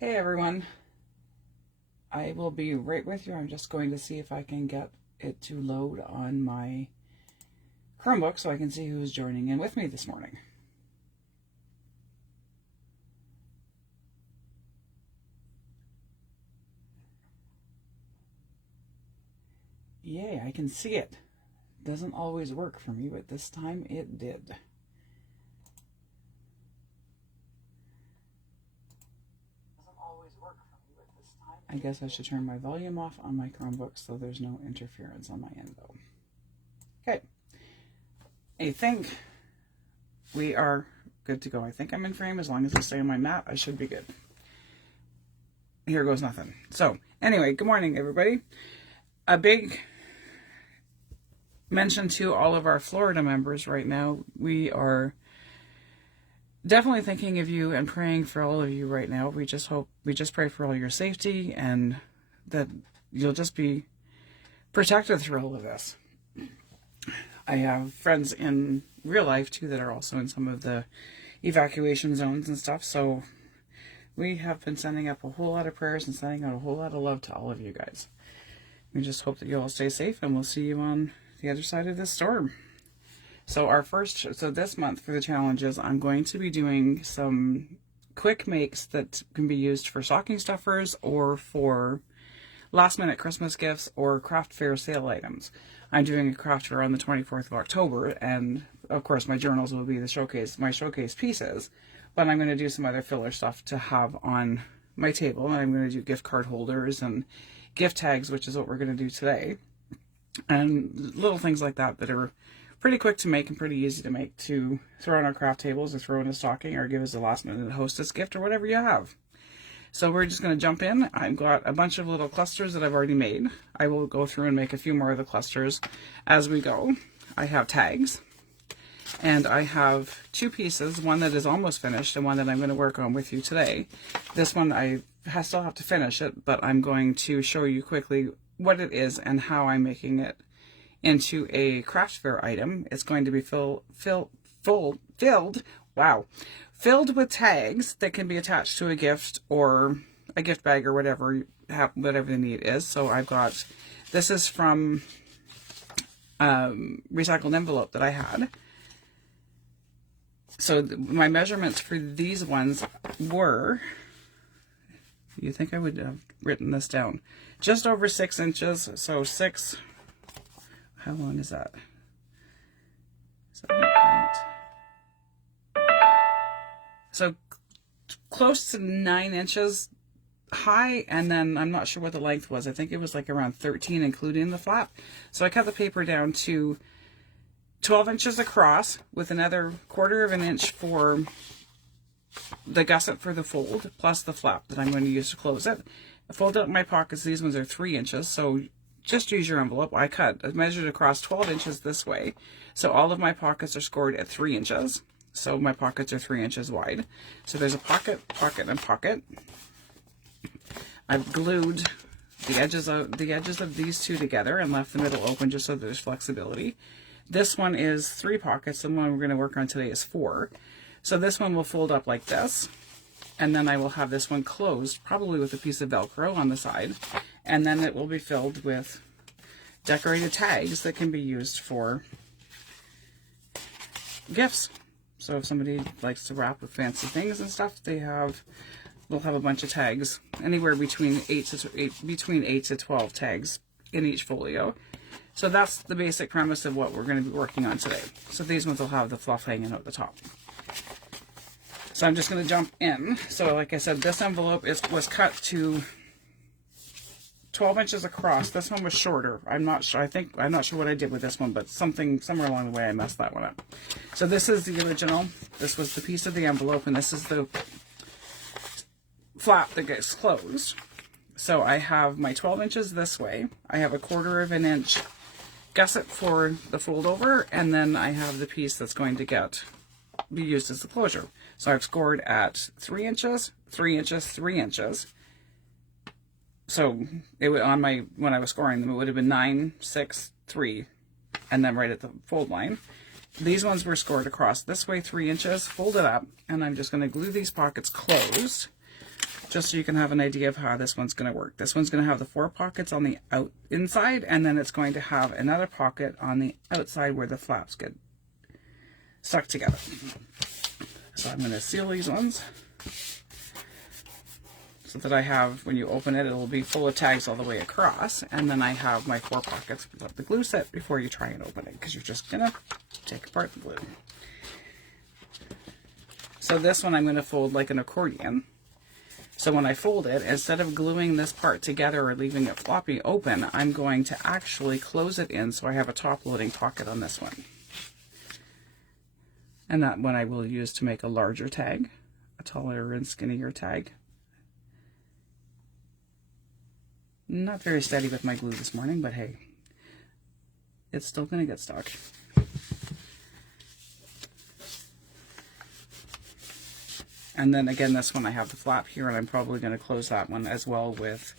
Hey everyone, I will be right with you. I'm just going to see if I can get it to load on my Chromebook so I can see who's joining in with me this morning. Yay, I can see it. Doesn't always work for me, but this time it did. I guess I should turn my volume off on my Chromebook so there's no interference on my end though. Okay. I think we are good to go. I think I'm in frame. As long as I stay on my mat, I should be good. Here goes nothing. So anyway, good morning everybody. A big mention to all of our Florida members right now. We are definitely thinking of you and praying for all of you right now. We just pray for all your safety and that you'll just be protected through all of this. I have friends in real life too that are also in some of the evacuation zones and stuff. So we have been sending up a whole lot of prayers and sending out a whole lot of love to all of you guys. We just hope that you all stay safe and we'll see you on the other side of this storm. So this month for the challenges, I'm going to be doing some quick makes that can be used for stocking stuffers or for last minute Christmas gifts or craft fair sale items. I'm doing a craft fair on the 24th of October, and of course my journals will be my showcase pieces, but I'm going to do some other filler stuff to have on my table, and I'm going to do gift card holders and gift tags, which is what we're going to do today, and little things like that that are pretty quick to make and pretty easy to make to throw on our craft tables or throw in a stocking or give as a last minute hostess gift or whatever you have. So we're just going to jump in. I've got a bunch of little clusters that I've already made. I will go through and make a few more of the clusters as we go. I have tags and I have two pieces, one that is almost finished and one that I'm going to work on with you today. This one I still have to finish it, but I'm going to show you quickly what it is and how I'm making it into a craft fair item. It's going to be filled with tags that can be attached to a gift or a gift bag or whatever the need is. So I've got, this is from recycled envelope that I had. So my measurements for these ones were, you think I would have written this down, just over 6 inches. So how long is that? 7 8. So close to 9 inches high, and then I'm not sure what the length was. I think it was like around 13 including the flap. So I cut the paper down to 12 inches across with another 1/4 of an inch for the gusset for the fold plus the flap that I'm going to use to close it. I fold out my pockets. These ones are 3 inches, so just use your envelope. I measured across 12 inches this way. So all of my pockets are scored at 3 inches. So my pockets are 3 inches wide. So there's a pocket, pocket, and pocket. I've glued the edges of these two together and left the middle open just so there's flexibility. This one is 3 pockets, and the one we're going to work on today is 4. So this one will fold up like this, and then I will have this one closed, probably with a piece of Velcro on the side, and then it will be filled with decorated tags that can be used for gifts. So if somebody likes to wrap with fancy things and stuff, we'll have a bunch of tags, anywhere between 8 to 12 tags in each folio. So that's the basic premise of what we're going to be working on today. So these ones will have the fluff hanging out the top. So I'm just going to jump in. So like I said, this envelope was cut to 12 inches across. This one was shorter. I'm not sure what I did with this one, but somewhere along the way I messed that one up. So this is the original. This was the piece of the envelope, and this is the flap that gets closed. So I have my 12 inches this way. I have a 1/4 of an inch gusset for the fold over, and then I have the piece that's going to be used as the closure. So I've scored at 3 inches, 3 inches, 3 inches. So it would, when I was scoring them, it would have been 9, 6, 3, and then right at the fold line. These ones were scored across this way 3 inches, folded up, and I'm just going to glue these pockets closed just so you can have an idea of how this one's going to work. This one's going to have the 4 pockets on the inside, and then it's going to have another pocket on the outside where the flaps get stuck together. So I'm going to seal these ones so that I have, when you open it, it'll be full of tags all the way across, and then I have my 4 pockets with the glue set before you try and open it, because you're just going to take apart the glue. So this one I'm going to fold like an accordion. So when I fold it, instead of gluing this part together or leaving it floppy open, I'm going to actually close it in so I have a top loading pocket on this one. And that one I will use to make a larger tag, a taller and skinnier tag. Not very steady with my glue this morning, but hey, it's still going to get stuck. And then again, this one I have the flap here, and I'm probably going to close that one as well with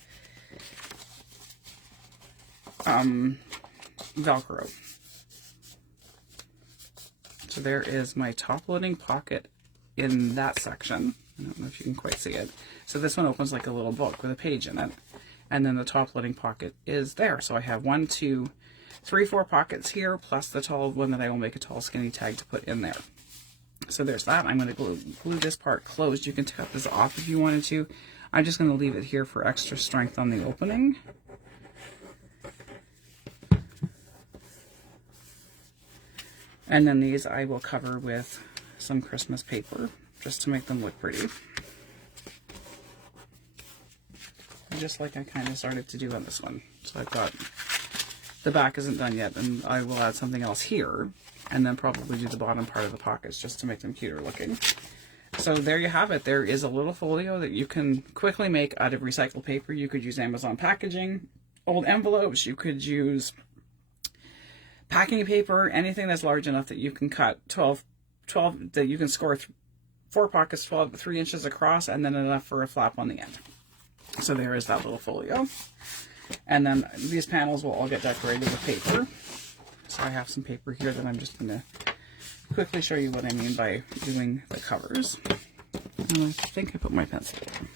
Velcro. So there is my top loading pocket in that section. I don't know if you can quite see it. So this one opens like a little book with a page in it. And then the top loading pocket is there. So I have 1, 2, 3, 4 pockets here, plus the tall one that I will make a tall skinny tag to put in there. So there's that. I'm going to glue this part closed. You can cut this off if you wanted to. I'm just going to leave it here for extra strength on the opening. And then these I will cover with some Christmas paper just to make them look pretty. Just like I kind of started to do on this one. So I've got, the back isn't done yet, and I will add something else here, and then probably do the bottom part of the pockets just to make them cuter looking. So there you have it. There is a little folio that you can quickly make out of recycled paper. You could use Amazon packaging, old envelopes, you could use packing paper, anything that's large enough that you can cut 12 that you can score 4 pockets 3 inches across, and then enough for a flap on the end. So there is that little folio. And then these panels will all get decorated with paper. So I have some paper here that I'm just going to quickly show you what I mean by doing the covers. And I think I put my pencil there.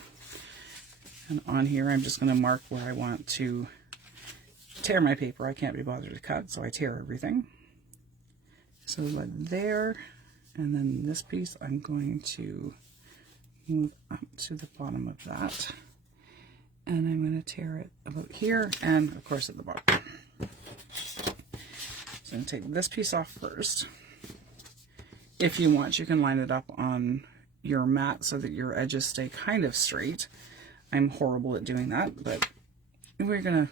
And on here I'm just going to mark where I want to tear my paper. I can't be bothered to cut, so I tear everything. So there, and then this piece I'm going to move up to the bottom of that. And I'm going to tear it about here, and of course at the bottom. So I'm going to take this piece off first. If you want, you can line it up on your mat so that your edges stay kind of straight. I'm horrible at doing that, but we're going to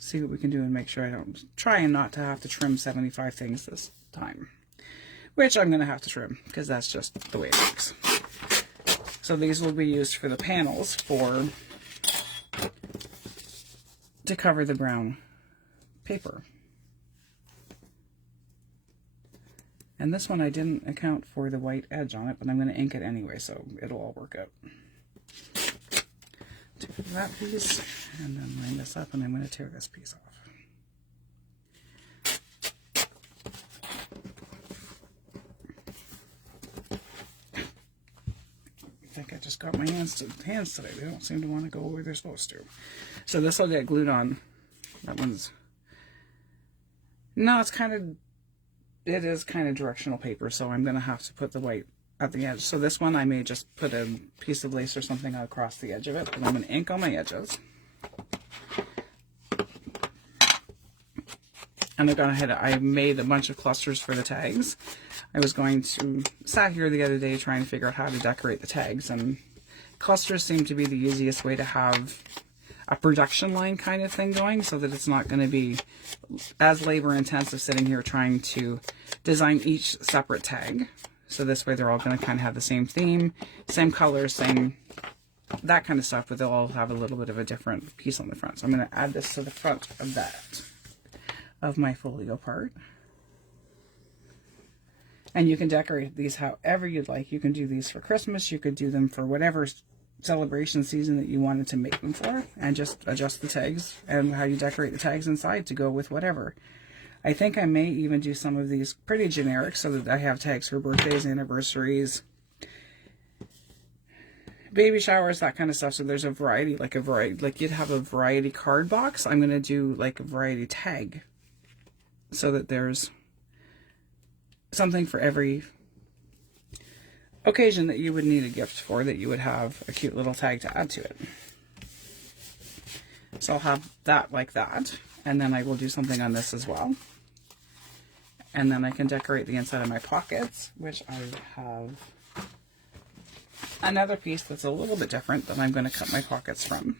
see what we can do and make sure I don't try and not to have to trim 75 things this time. Which I'm going to have to trim, because that's just the way it works. So these will be used for the panels to cover the brown paper. And this one I didn't account for the white edge on it, but I'm going to ink it anyway, so it'll all work out. Take that piece, and then line this up, and I'm going to tear this piece off. I think I just got my hands today. They don't seem to want to go where they're supposed to. So this will get glued on. That one's... No, it is kind of directional paper, so I'm going to have to put the white at the edge. So this one I may just put a piece of lace or something across the edge of it, but I'm going to ink on my edges. And I made a bunch of clusters for the tags. I was sat here the other day trying to figure out how to decorate the tags, and clusters seem to be the easiest way to have a production line kind of thing going, so that it's not going to be as labor intensive sitting here trying to design each separate tag. So this way they're all going to kind of have the same theme, same color, same that kind of stuff, but they'll all have a little bit of a different piece on the front. So I'm going to add this to the front of of my folio part. And you can decorate these however you'd like. You can do these for Christmas. You could do them for whatever celebration season that you wanted to make them for, and just adjust the tags and how you decorate the tags inside to go with whatever. I think I may even do some of these pretty generic so that I have tags for birthdays, anniversaries, baby showers, that kind of stuff. So there's a variety, like you'd have a variety card box. I'm going to do like a variety tag so that there's something for every occasion that you would need a gift for, that you would have a cute little tag to add to it. So I'll have that like that, and then I will do something on this as well. And then I can decorate the inside of my pockets, which I have another piece that's a little bit different that I'm going to cut my pockets from.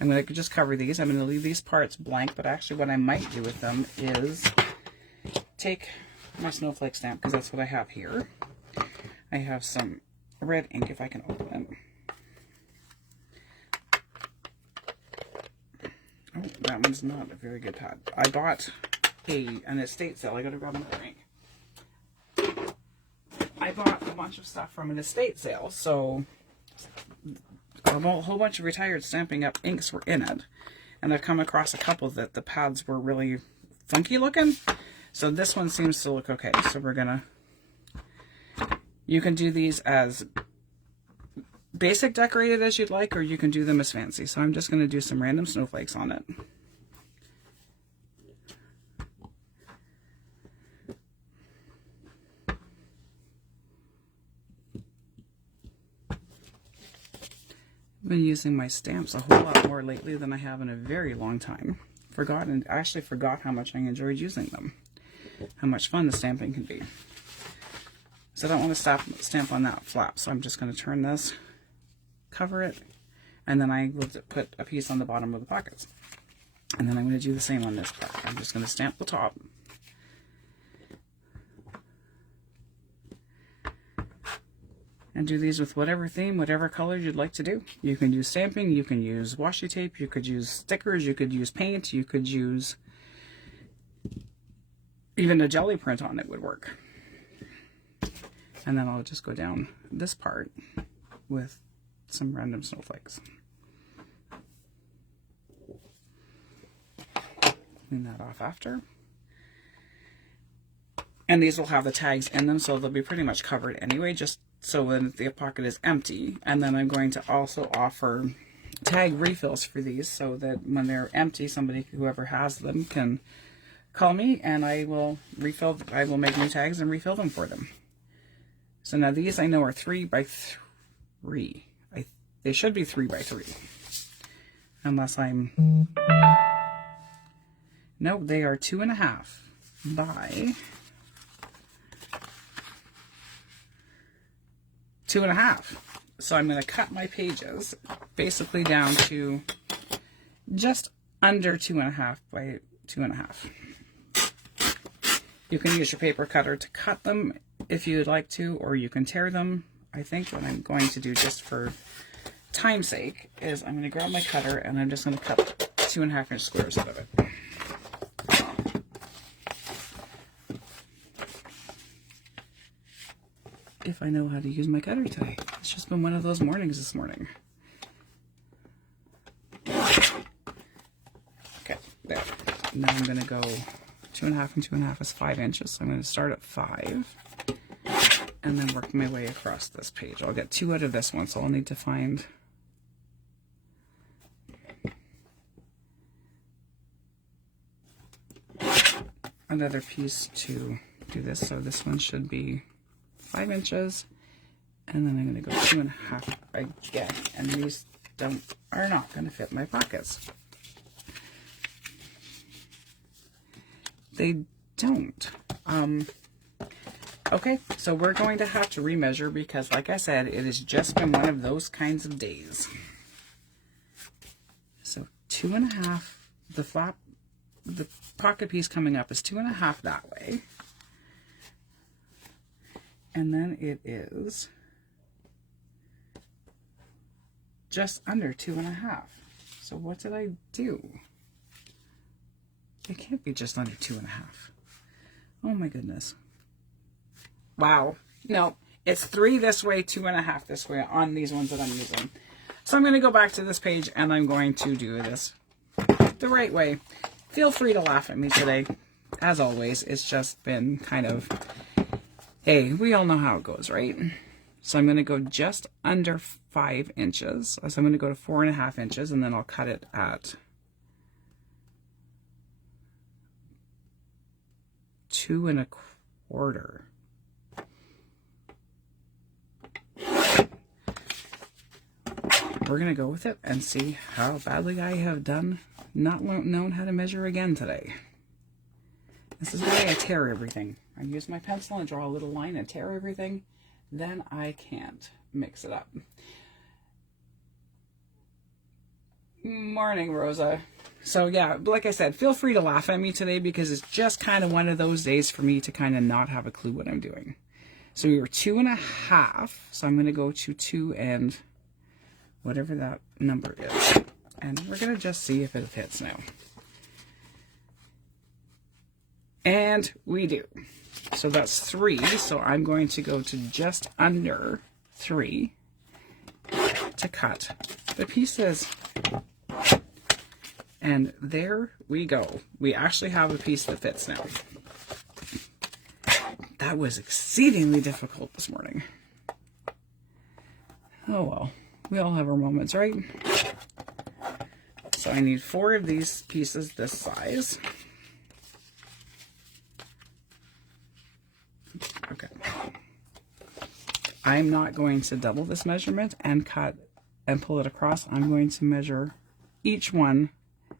I'm going to just cover these. I'm going to leave these parts blank, but actually what I might do with them is take my snowflake stamp, because that's what I have here. I have some red ink, if I can open it. Oh, that one's not a very good pad. I bought an estate sale. I gotta grab another ink. I bought a bunch of stuff from an estate sale, so a whole bunch of retired Stampin' Up! Inks were in it, and I've come across a couple that the pads were really funky looking, so this one seems to look okay. So we're gonna, you can do these as basic decorated as you'd like, or you can do them as fancy. So I'm just gonna do some random snowflakes on it. I've been using my stamps a whole lot more lately than I have in a very long time. Actually forgot how much I enjoyed using them. How much fun the stamping can be. So I don't want to stamp on that flap, so I'm just going to turn this, cover it, and then I will put a piece on the bottom of the pockets. And then I'm going to do the same on this part. I'm just going to stamp the top. And do these with whatever theme, whatever colors you'd like to do. You can use stamping, you can use washi tape, you could use stickers, you could use paint, you could use even a jelly print on it would work. And then I'll just go down this part with some random snowflakes. Clean that off after. And these will have the tags in them, so they'll be pretty much covered anyway, just so when the pocket is empty. And then I'm going to also offer tag refills for these, so that when they're empty, somebody, whoever has them, can call me and I will refill. I will make new tags and refill them for them. So now these I know are 3 by 3. They should be 3 by 3, unless I'm. No, they are 2.5 by 2.5. So I'm going to cut my pages basically down to just under 2.5 by 2.5. You can use your paper cutter to cut them if you'd like to, or you can tear them. I think what I'm going to do, just for time's sake, is I'm going to grab my cutter and I'm just going to cut 2.5-inch squares out of it. If I know how to use my cutter today. It's just been one of those mornings this morning. Okay, there. Now I'm going to go 2.5 and 2.5 is 5 inches. So I'm going to start at 5 and then work my way across this page. I'll get 2 out of this one, so I'll need to find another piece to do this. So this one should be 5 inches, and then I'm going to go 2.5 again, and these are not going to fit my pockets. They don't. Okay, so we're going to have to remeasure, because like I said, it has just been one of those kinds of days. So 2.5, the flap, the pocket piece coming up is 2.5 that way. And then it is just under 2.5. So what did I do? It can't be just under 2.5. Oh my goodness. Wow. No, it's 3 this way, 2.5 this way on these ones that I'm using. So I'm going to go back to this page and I'm going to do this the right way. Feel free to laugh at me today. As always, it's just been kind of, hey, we all know how it goes, right? So I'm going to go just under 5 inches. So I'm going to go to 4.5 inches, and then I'll cut it at 2.25. We're going to go with it and see how badly I have done not known how to measure again today. This is why I tear everything. I use my pencil and draw a little line and tear everything. Then I can't mix it up. Morning, Rosa. So yeah, like I said, feel free to laugh at me today because it's just kind of one of those days for me to kind of not have a clue what I'm doing. So we were 2.5. So I'm going to go to 2 and whatever that number is. And we're going to just see if it fits now. And we do. So that's 3. So I'm going to go to just under 3 to cut the pieces. And there we go. We actually have a piece that fits now. That was exceedingly difficult this morning. Oh well. We all have our moments, right? So I need 4 of these pieces this size. Okay. I'm not going to double this measurement and cut and pull it across. I'm going to measure each one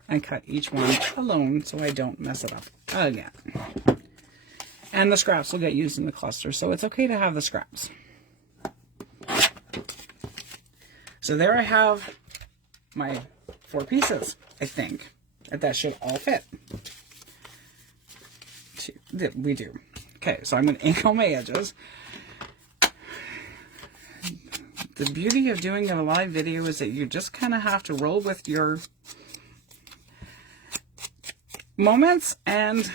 and cut each one alone so I don't mess it up again. And the scraps will get used in the cluster, so it's okay to have the scraps. So there I have my 4 pieces, I think. That should all fit. We do. Okay, so I'm going to ink all my edges. The beauty of doing a live video is that you just kind of have to roll with your moments and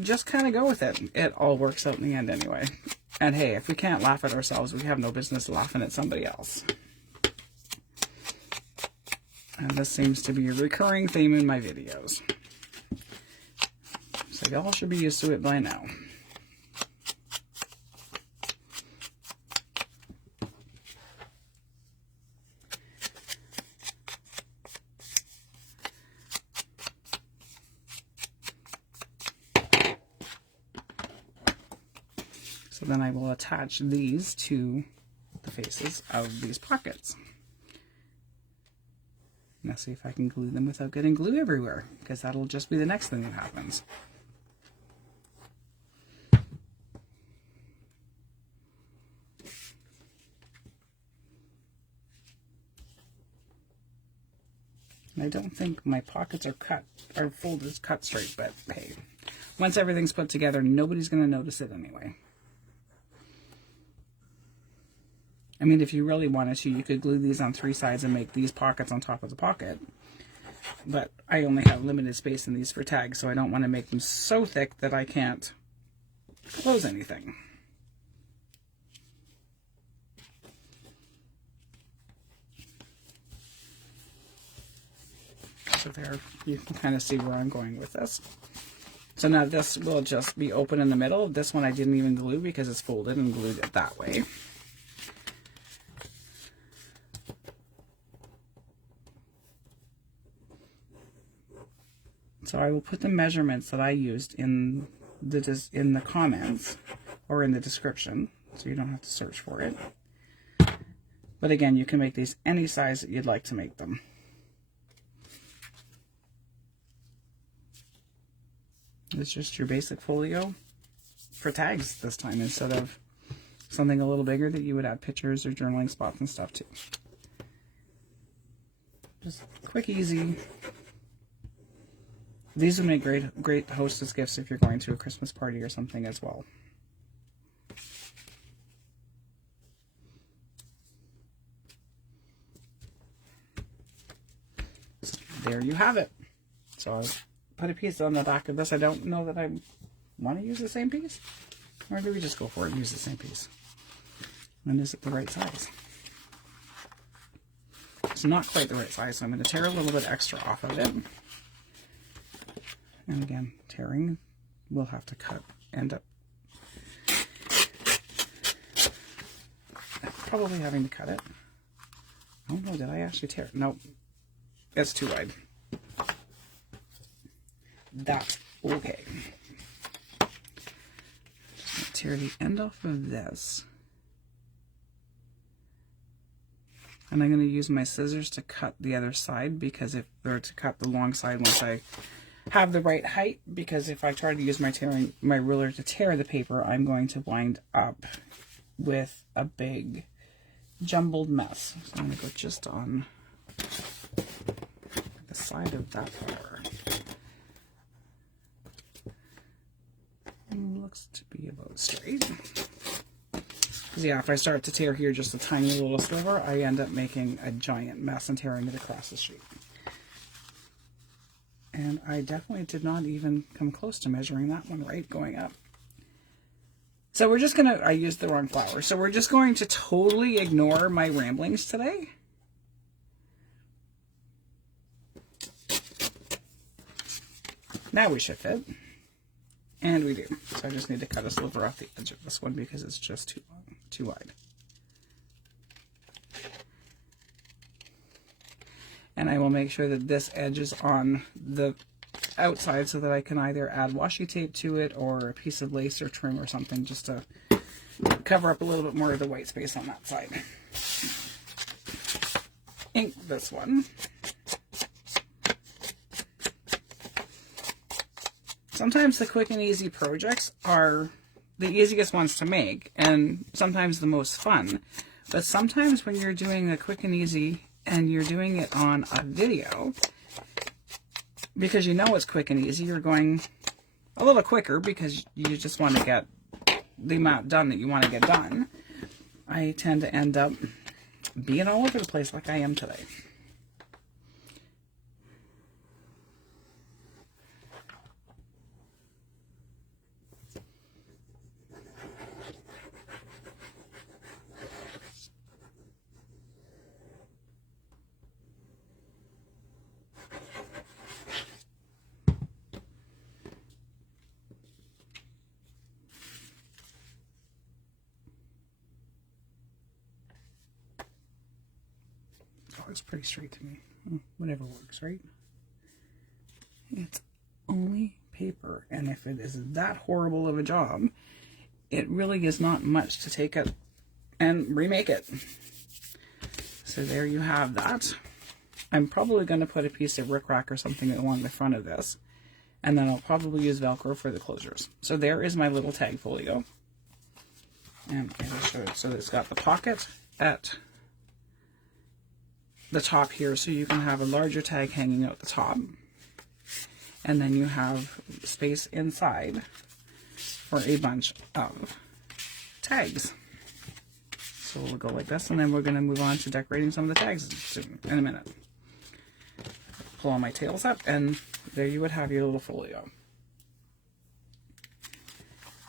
just kind of go with it. It all works out in the end anyway. And hey, if we can't laugh at ourselves, we have no business laughing at somebody else. And this seems to be a recurring theme in my videos. So y'all should be used to it by now. So then I will attach these to the faces of these pockets. Now see if I can glue them without getting glue everywhere, because that'll just be the next thing that happens. And I don't think my pockets are folded cut straight, but hey, once everything's put together, nobody's going to notice it anyway. I mean, if you really wanted to, you could glue these on 3 sides and make these pockets on top of the pocket. But I only have limited space in these for tags, so I don't want to make them so thick that I can't close anything. So there, you can kind of see where I'm going with this. So now this will just be open in the middle. This one I didn't even glue because it's folded and glued it that way. So I will put the measurements that I used in the comments or in the description, so you don't have to search for it. But again, you can make these any size that you'd like to make them. It's just your basic folio for tags this time, instead of something a little bigger that you would add pictures or journaling spots and stuff to. Just quick, easy. These would make great hostess gifts if you're going to a Christmas party or something as well. So there you have it. So I'll put a piece on the back of this. I don't know that I want to use the same piece. Or do we just go for it and use the same piece? And is it the right size? It's not quite the right size, so I'm going to tear a little bit extra off of it. And again, tearing, we'll have to end up probably having to cut it. Oh no, did I actually tear it? Nope. It's too wide. That's okay. Just tear the end off of this. And I'm going to use my scissors to cut the other side, because if they're to cut the long side once I have the right height, because if I try to use my ruler to tear the paper, I'm going to wind up with a big jumbled mess. So I'm going to go just on the side of that flower. Looks to be about straight. Because yeah, if I start to tear here just a tiny little sliver, I end up making a giant mess and tearing it across the sheet. And I definitely did not even come close to measuring that one right going up. So we're just I used the wrong flower. So we're just going to totally ignore my ramblings today. Now we should fit. And we do. So I just need to cut a sliver off the edge of this one because it's just too long, too wide. And I will make sure that this edge is on the outside so that I can either add washi tape to it or a piece of lace or trim or something just to cover up a little bit more of the white space on that side. Ink this one. Sometimes the quick and easy projects are the easiest ones to make and sometimes the most fun. But sometimes when you're doing a quick and easy and you're doing it on a video, because you know it's quick and easy, you're going a little quicker because you just want to get the amount done that you want to get done. I tend to end up being all over the place like I am today. Looks pretty straight to me. Whatever works, right? It's only paper, and if it is that horrible of a job, it really is not much to take it and remake it. So there you have that. I'm probably going to put a piece of rickrack or something along the front of this, and then I'll probably use Velcro for the closures. So there is my little tag folio, and I will show it. So it's got the pocket at the top here, so you can have a larger tag hanging out the top, and then you have space inside for a bunch of tags. So we'll go like this, and then we're going to move on to decorating some of the tags soon, in a minute. Pull all my tails up, and there you would have your little folio.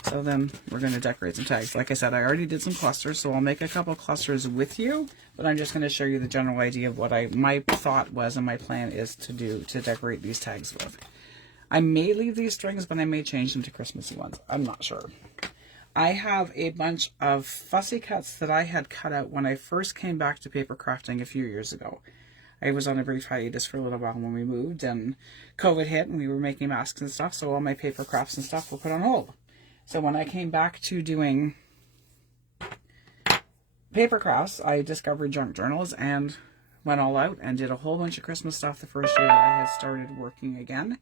So then we're going to decorate some tags. Like I said, I already did some clusters, so I'll make a couple clusters with you, but I'm just going to show you the general idea of what my thought was and my plan is to do to decorate these tags with. I may leave these strings, but I may change them to Christmassy ones. I'm not sure. I have a bunch of fussy cuts that I had cut out when I first came back to paper crafting a few years ago. I was on a brief hiatus for a little while when we moved, and COVID hit, and we were making masks and stuff, so all my paper crafts and stuff were put on hold. So when I came back to doing paper crafts, I discovered junk journals and went all out and did a whole bunch of Christmas stuff the first year I had started working again.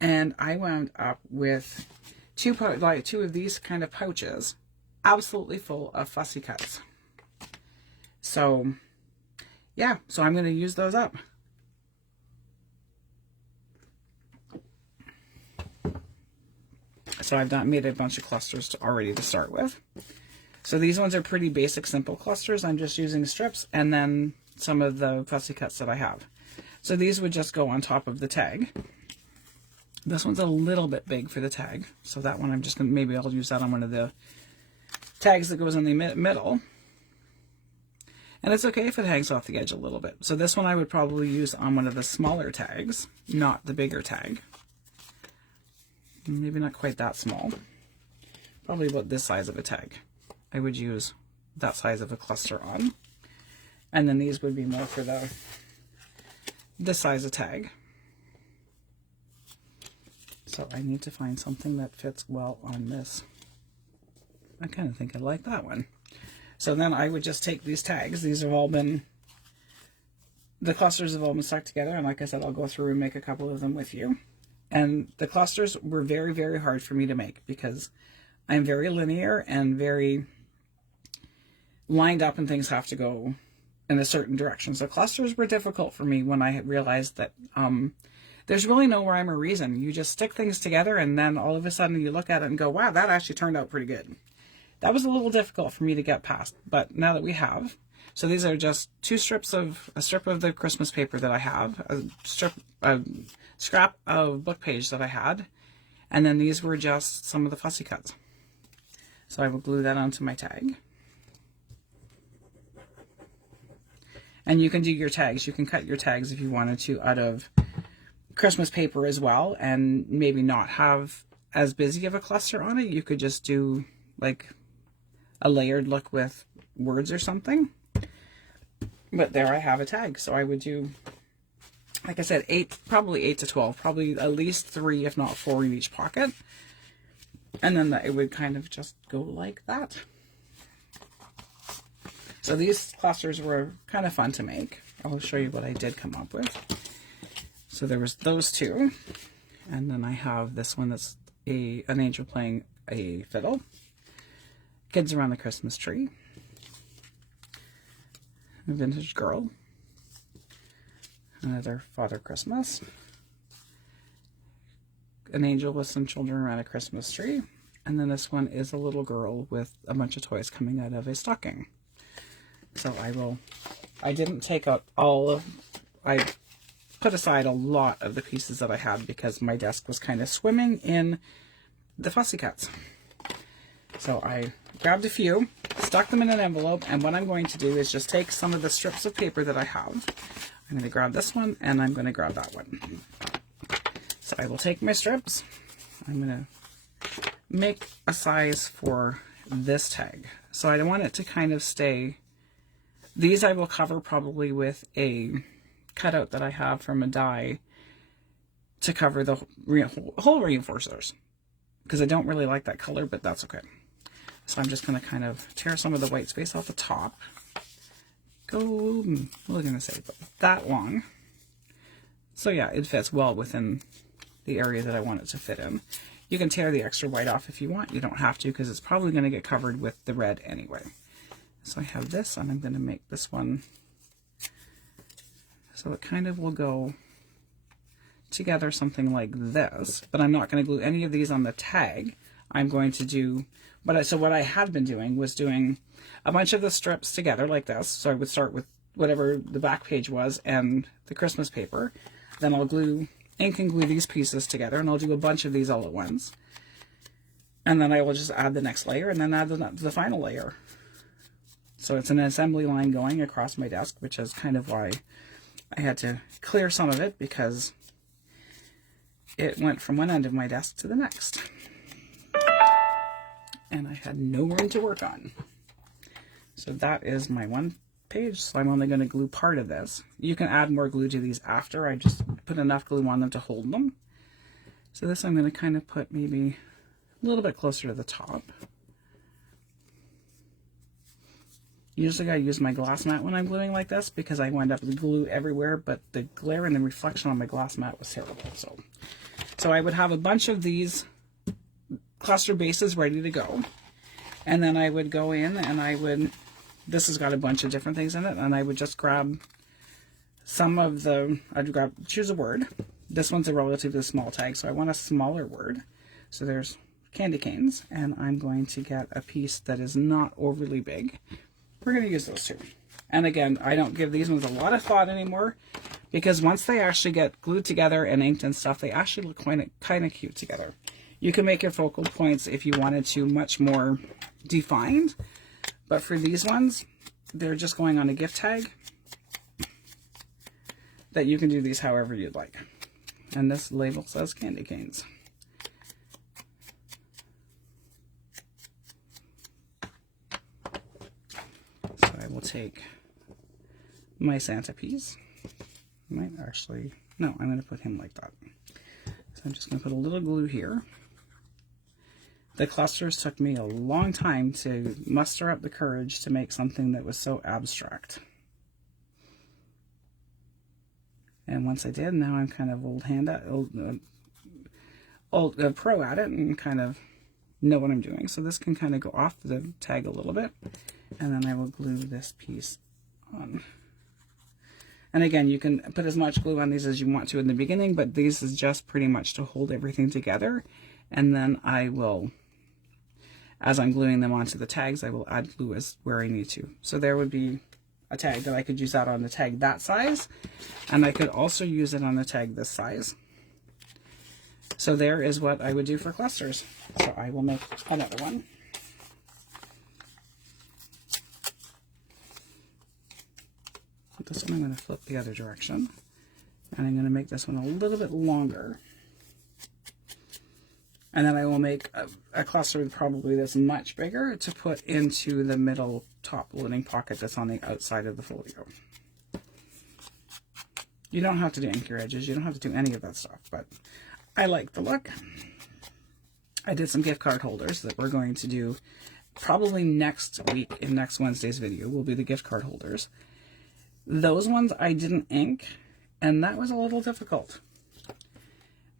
And I wound up with two of these kind of pouches, absolutely full of fussy cuts. So yeah, so I'm going to use those up. So I've made a bunch of clusters already to start with. So these ones are pretty basic, simple clusters. I'm just using strips and then some of the fussy cuts that I have. So these would just go on top of the tag. This one's a little bit big for the tag. So that one I'm just going to, maybe I'll use that on one of the tags that goes in the middle. And it's okay if it hangs off the edge a little bit. So this one I would probably use on one of the smaller tags, not the bigger tag. Maybe not quite that small. Probably about this size of a tag. I would use that size of a cluster on. And then these would be more for this size of tag. So I need to find something that fits well on this. I kind of think I like that one. So then I would just take these tags. These have all been, the clusters have all been stuck together. And like I said, I'll go through and make a couple of them with you. And the clusters were very, very hard for me to make because I'm very linear and very lined up, and things have to go in a certain direction. So clusters were difficult for me when I realized that there's really no rhyme or reason. You just stick things together and then all of a sudden you look at it and go, wow, that actually turned out pretty good. That was a little difficult for me to get past, but now that we have, so these are just a strip of the Christmas paper that I have, a scrap of book page that I had, and then these were just some of the fussy cuts. So I will glue that onto my tag. And you can do your tags. You can cut your tags if you wanted to out of Christmas paper as well, and maybe not have as busy of a cluster on it. You could just do like a layered look with words or something. But there I have a tag. So I would do, like I said, probably 8 to 12, probably at least 3, if not 4 in each pocket. And then it would kind of just go like that. So these clusters were kind of fun to make. I'll show you what I did come up with. So there was those two. And then I have this one that's an angel playing a fiddle. Kids around the Christmas tree. A vintage girl. Another Father Christmas. An angel with some children around a Christmas tree. And then this one is a little girl with a bunch of toys coming out of a stocking. So I didn't take out I put aside a lot of the pieces that I had because my desk was kind of swimming in the fussy cuts. So I grabbed a few, stuck them in an envelope, and what I'm going to do is just take some of the strips of paper that I have. I'm going to grab this one, and I'm going to grab that one. So I will take my strips. I'm going to make a size for this tag. So I want it to kind of stay. These I will cover probably with a cutout that I have from a die to cover the whole reinforcers, because I don't really like that color, but that's okay. So I'm just going to kind of tear some of the white space off the top. What was I going to say? But that long. So yeah, it fits well within the area that I want it to fit in. You can tear the extra white off if you want. You don't have to, because it's probably going to get covered with the red anyway. So I have this, and I'm going to make this one so it kind of will go together something like this, but I'm not going to glue any of these on the tag. I'm going to do, so what I had been doing was doing a bunch of the strips together like this. So I would start with whatever the back page was and the Christmas paper. Then I'll ink and glue these pieces together, and I'll do a bunch of these all at once. And then I will just add the next layer, and then add the final layer. So it's an assembly line going across my desk, which is kind of why I had to clear some of it, because it went from one end of my desk to the next. And I had no room to work on. So that is my one page. So I'm only going to glue part of this. You can add more glue to these after. I just put enough glue on them to hold them. So this I'm going to kind of put maybe a little bit closer to the top. Usually I use my glass mat when I'm gluing like this, because I wind up with glue everywhere, but the glare and the reflection on my glass mat was terrible. So I would have a bunch of these cluster bases ready to go. And then I would go in and this has got a bunch of different things in it, and I would just grab some of choose a word. This one's a relatively small tag, so I want a smaller word. So there's candy canes, and I'm going to get a piece that is not overly big. We're going to use those two. And again, I don't give these ones a lot of thought anymore, because once they actually get glued together and inked and stuff, they actually look kind of cute together. You can make your focal points if you wanted to much more defined, but for these ones, they're just going on a gift tag that you can do these however you'd like. And this label says candy canes. take my Santa piece. I might actually, no, I'm going to put him like that. So I'm just going to put a little glue here. The clusters took me a long time to muster up the courage to make something that was so abstract. And once I did, now I'm kind of pro at it and kind of know what I'm doing. So this can kind of go off the tag a little bit, and then I will glue this piece on. And again, you can put as much glue on these as you want to in the beginning, but these is just pretty much to hold everything together. And then I will, as I'm gluing them onto the tags, I will add glue as where I need to. So there would be a tag that I could use that on the tag that size, and I could also use it on the tag this size. So there is what I would do for clusters. So I will make another one. This one I'm going to flip the other direction, and I'm going to make this one a little bit longer. And then I will make a cluster probably that's much bigger to put into the middle top loading pocket that's on the outside of the folio. You don't have to do ink your edges. You don't have to do any of that stuff, but I like the look. I did some gift card holders that we're going to do probably next week. In next Wednesday's video will be the gift card holders. Those ones I didn't ink, and that was a little difficult.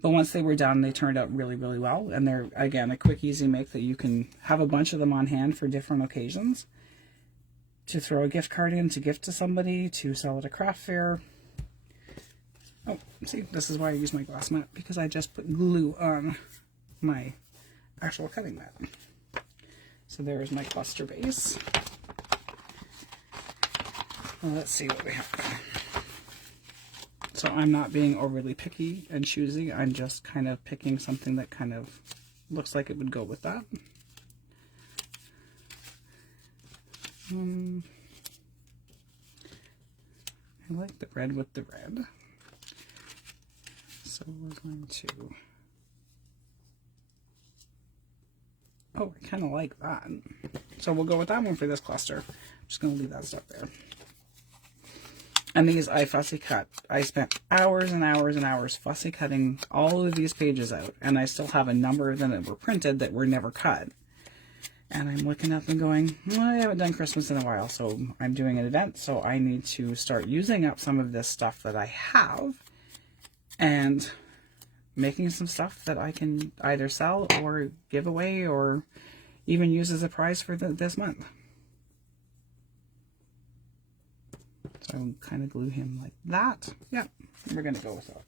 But once they were done, they turned out really, really well. And they're, again, a quick, easy make that you can have a bunch of them on hand for different occasions. To throw a gift card in, to gift to somebody, to sell at a craft fair. Oh, see, this is why I use my glass mat, because I just put glue on my actual cutting mat. So there is my cluster base. Well, let's see what we have. So I'm not being overly picky and choosy. I'm just kind of picking something that kind of looks like it would go with that. I like the red with the red. So we're going to... Oh, I kind of like that. So we'll go with that one for this cluster. I'm just going to leave that stuff there. And these I fussy cut. I spent hours and hours and hours fussy cutting all of these pages out, and I still have a number of them that were printed that were never cut. And I'm looking at them going, well, I haven't done Christmas in a while, so I'm doing an event, so I need to start using up some of this stuff that I have and making some stuff that I can either sell or give away or even use as a prize for this month. So I'll kind of glue him like that. Yeah, we're going to go with that.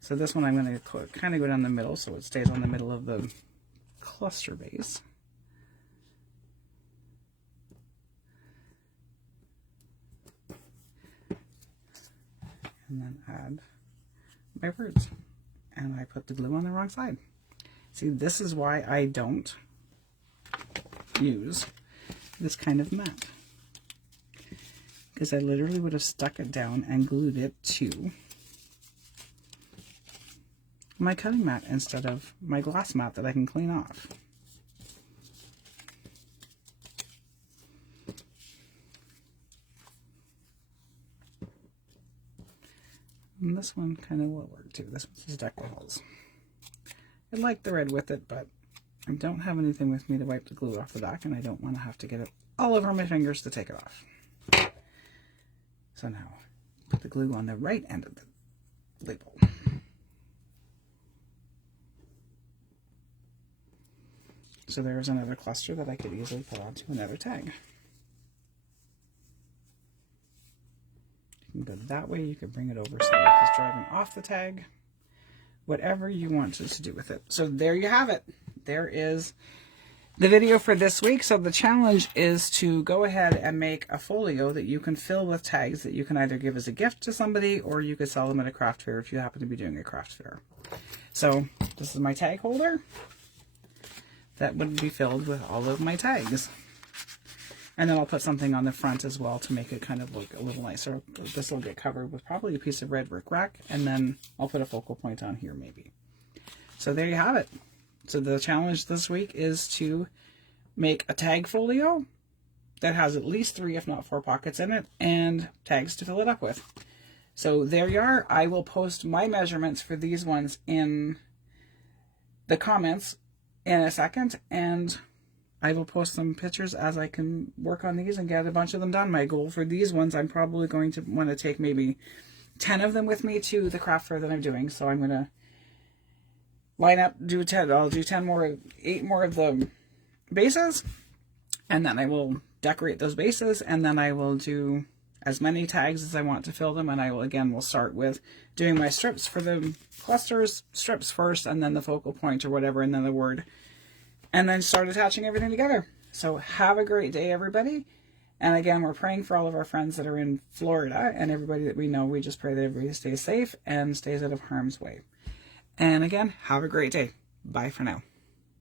So this one I'm going to kind of go down the middle so it stays on the middle of the cluster base. And then add my words. And I put the glue on the wrong side. See, this is why I don't use this kind of mat. Because I literally would have stuck it down and glued it to my cutting mat instead of my glass mat that I can clean off. And this one kind of will work too. This one's deck the halls. I like the red with it, but I don't have anything with me to wipe the glue off the back, and I don't want to have to get it all over my fingers to take it off. So now, put the glue on the right end of the label. So there's another cluster that I could easily put onto another tag. You can go that way, you could bring it over so that it's driving off the tag. Whatever you wanted to do with it. So there you have it. There is the video for this week. So the challenge is to go ahead and make a folio that you can fill with tags that you can either give as a gift to somebody or you could sell them at a craft fair if you happen to be doing a craft fair. So this is my tag holder that would be filled with all of my tags. And then I'll put something on the front as well to make it kind of look a little nicer. This will get covered with probably a piece of red rickrack, and then I'll put a focal point on here maybe. So there you have it. So the challenge this week is to make a tag folio that has at least 3, if not 4 pockets in it, and tags to fill it up with. So there you are. I will post my measurements for these ones in the comments in a second, and I will post some pictures as I can work on these and get a bunch of them done. My goal for these ones, I'm probably going to want to take maybe 10 of them with me to the craft fair that I'm doing. So I'm going to line up, do 10, I'll do 10 more, 8 more of the bases, and then I will decorate those bases, and then I will do as many tags as I want to fill them, and I will, again, will start with doing my strips for the clusters, strips first, and then the focal point or whatever, and then the word, and then start attaching everything together. So have a great day, everybody. And again, we're praying for all of our friends that are in Florida and everybody that we know. We just pray that everybody stays safe and stays out of harm's way. And again, have a great day. Bye for now.